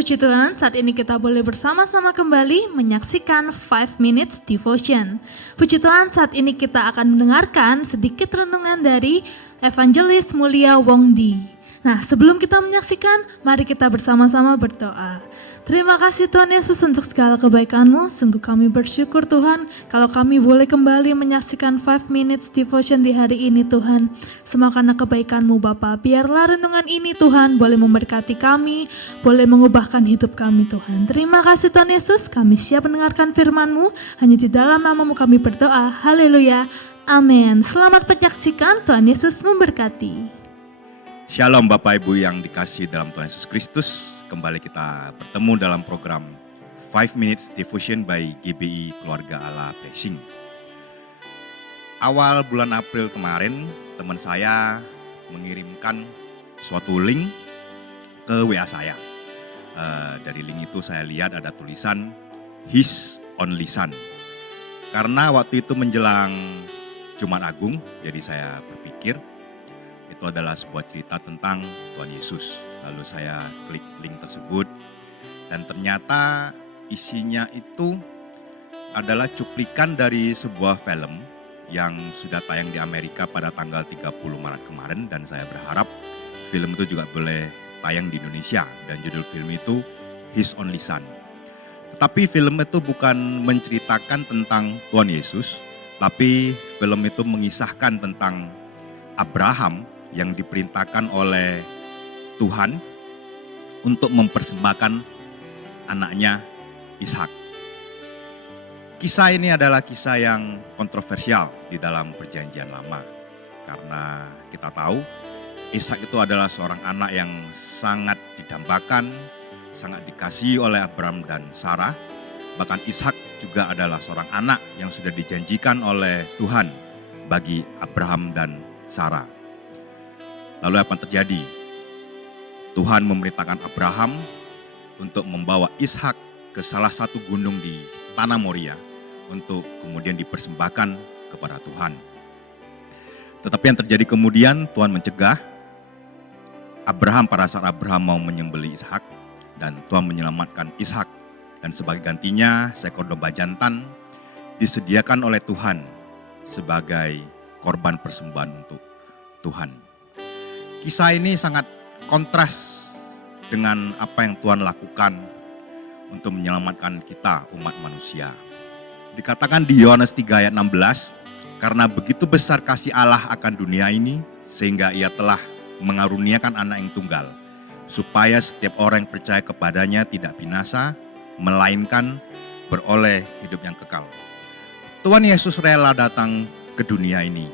Puji Tuhan, saat ini kita boleh bersama-sama kembali menyaksikan 5 Minutes Devotion. Puji Tuhan, saat ini kita akan mendengarkan sedikit renungan dari Evangelis Mulia Wongdi. Nah, sebelum kita menyaksikan, mari kita bersama-sama berdoa. Terima kasih Tuhan Yesus untuk segala kebaikan-Mu. Sungguh kami bersyukur Tuhan kalau kami boleh kembali menyaksikan 5 Minutes Devotion di hari ini Tuhan. Semua karena kebaikan-Mu Bapa. Biarlah renungan ini Tuhan boleh memberkati kami, boleh mengubahkan hidup kami Tuhan. Terima kasih Tuhan Yesus, kami siap mendengarkan firman-Mu. Hanya di dalam nama-Mu kami berdoa. Haleluya. Amin. Selamat menyaksikan, Tuhan Yesus memberkati. Shalom Bapak Ibu yang dikasihi dalam Tuhan Yesus Kristus. Kembali kita bertemu dalam program 5 Minutes Devotion by GBI Keluarga Allah Blessing. Awal bulan April kemarin, teman saya mengirimkan suatu link ke WA saya. Dari link itu saya lihat ada tulisan His Only Son. Karena waktu itu menjelang Jumat Agung, jadi saya berpikir itu adalah sebuah cerita tentang Tuhan Yesus. Lalu saya klik link tersebut dan ternyata isinya itu adalah cuplikan dari sebuah film yang sudah tayang di Amerika pada tanggal 30 Maret kemarin dan saya berharap film itu juga boleh tayang di Indonesia dan judul film itu His Only Son. Tetapi film itu bukan menceritakan tentang Tuhan Yesus, tapi film itu mengisahkan tentang Abraham yang diperintahkan oleh Tuhan untuk mempersembahkan anaknya Ishak. Kisah ini adalah kisah yang kontroversial di dalam Perjanjian Lama. Karena kita tahu Ishak itu adalah seorang anak yang sangat didambakan, sangat dikasihi oleh Abraham dan Sarah. Bahkan Ishak juga adalah seorang anak yang sudah dijanjikan oleh Tuhan bagi Abraham dan Sarah. Lalu apa yang terjadi? Tuhan memerintahkan Abraham untuk membawa Ishak ke salah satu gunung di Tanah Moria untuk kemudian dipersembahkan kepada Tuhan. Tetapi yang terjadi kemudian Tuhan mencegah Abraham pada saat Abraham mau menyembelih Ishak dan Tuhan menyelamatkan Ishak dan sebagai gantinya seekor domba jantan disediakan oleh Tuhan sebagai korban persembahan untuk Tuhan. Kisah ini sangat kontras dengan apa yang Tuhan lakukan untuk menyelamatkan kita umat manusia. Dikatakan di Yohanes 3 ayat 16, karena begitu besar kasih Allah akan dunia ini, sehingga ia telah mengaruniakan anak yang tunggal, supaya setiap orang yang percaya kepadanya tidak binasa, melainkan beroleh hidup yang kekal. Tuhan Yesus rela datang ke dunia ini.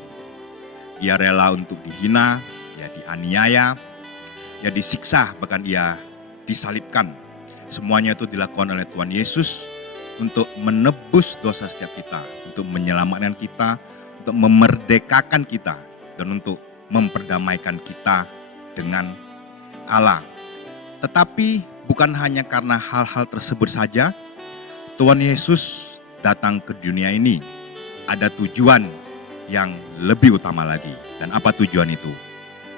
Ia rela untuk dihina, ya dianiaya, ya disiksa, bahkan ia disalibkan. Semuanya itu dilakukan oleh Tuhan Yesus untuk menebus dosa setiap kita, untuk menyelamatkan kita, untuk memerdekakan kita, dan untuk memperdamaikan kita dengan Allah. Tetapi bukan hanya karena hal-hal tersebut saja, Tuhan Yesus datang ke dunia ini. Ada tujuan yang lebih utama lagi. Dan apa tujuan itu?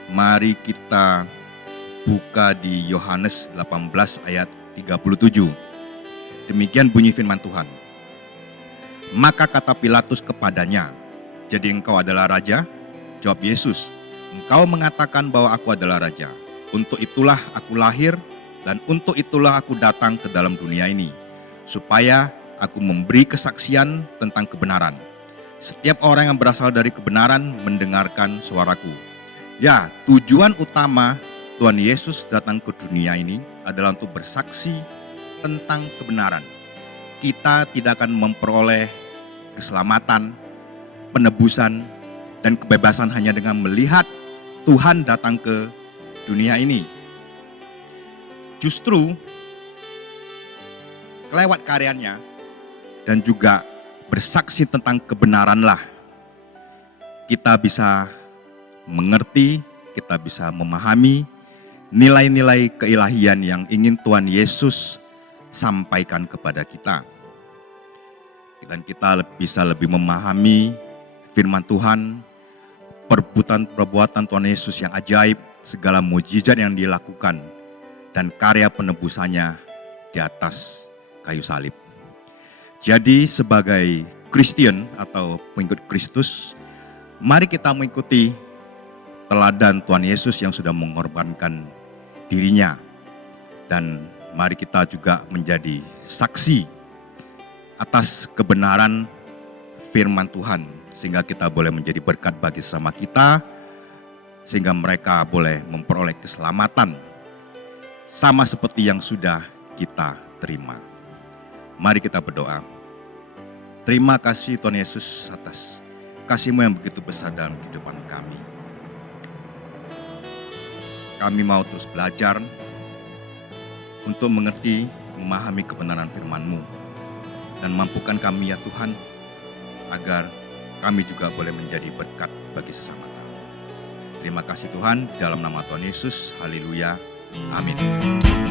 Mari kita buka di Yohanes 18 ayat 37. Demikian bunyi firman Tuhan. Maka kata Pilatus kepadanya, jadi engkau adalah raja? Jawab Yesus, engkau mengatakan bahwa aku adalah raja. Untuk itulah aku lahir dan untuk itulah aku datang ke dalam dunia ini. Supaya aku memberi kesaksian tentang kebenaran. Setiap orang yang berasal dari kebenaran mendengarkan suaraku. Ya, tujuan utama Tuhan Yesus datang ke dunia ini adalah untuk bersaksi tentang kebenaran. Kita tidak akan memperoleh keselamatan, penebusan, dan kebebasan hanya dengan melihat Tuhan datang ke dunia ini. Justru kelewat karyanya dan juga bersaksi tentang kebenaranlah kita bisa mengerti, kita bisa memahami nilai-nilai keilahian yang ingin Tuhan Yesus sampaikan kepada kita. Dan kita bisa lebih memahami firman Tuhan, perbuatan Tuhan Yesus yang ajaib, segala mujizat yang dilakukan dan karya penebusannya di atas kayu salib. Jadi sebagai Kristen atau pengikut Kristus, mari kita mengikuti teladan Tuhan Yesus yang sudah mengorbankan dirinya. Dan mari kita juga menjadi saksi atas kebenaran firman Tuhan, sehingga kita boleh menjadi berkat bagi sesama kita, sehingga mereka boleh memperoleh keselamatan sama seperti yang sudah kita terima. Mari kita berdoa. Terima kasih Tuhan Yesus atas kasih-Mu yang begitu besar dalam kehidupan kami. Kami mau terus belajar untuk mengerti, memahami kebenaran firman-Mu. Dan mampukan kami ya Tuhan, agar kami juga boleh menjadi berkat bagi sesama kami. Terima kasih Tuhan, dalam nama Tuhan Yesus, haleluya, amin.